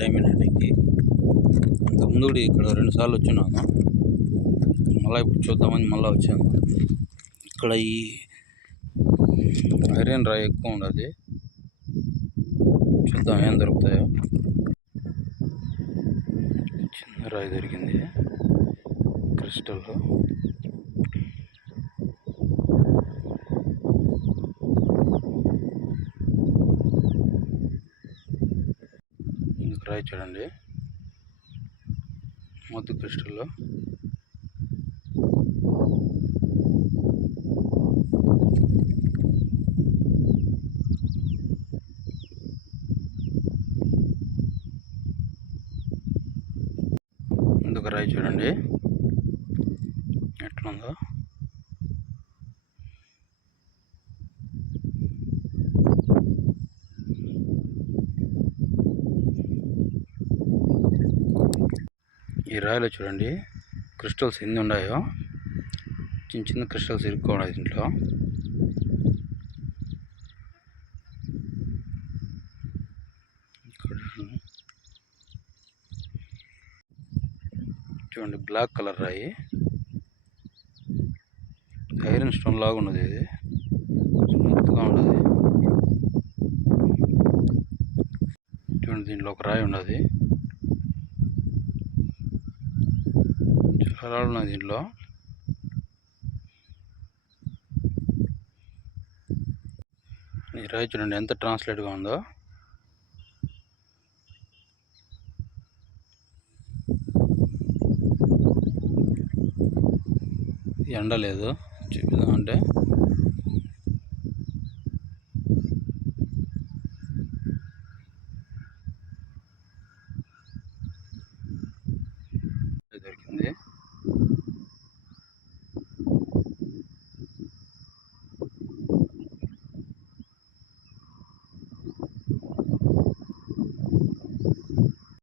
Diamond హంటింగ్కి ఇంతకుముందు కూడా ఇక్కడ 2 సార్లు వచ్చినాను. మళ్ళీ ఇప్పుడు చూద్దామని మళ్ళీ వచ్చాను. ఇక్కడ ఈ ఐరన్ రాయి ఎక్కువ ఉండదు. చూద్దాం ఏం దొరుకుతాయో. చిన్న రాయి దొరికింది, క్రిస్టల్. రాయి చూడండి, మొద్దు క్రిస్టల్. ముందుకు రాయి చూడండి ఎట్లుందో. ఈ రాయిలో చూడండి క్రిస్టల్స్ ఎన్ని ఉన్నాయో. చిన్న చిన్న క్రిస్టల్స్ ఇరుక్కున్నాయి దీంట్లో. చూడండి బ్లాక్ కలర్ రాయి, ఐరన్ స్టోన్ లాగా ఉన్నది. ఇది స్మూత్గా ఉన్నది. చూడండి దీంట్లో ఒక రాయి ఉన్నది, చాలా రాళ్ళు ఉన్నాయి దీంట్లో. ఈ రాయి చూడండి ఎంత ట్రాన్స్లేట్గా ఉందో. ఎండ లేదు చూపిద్దామంటే. దొరికింది.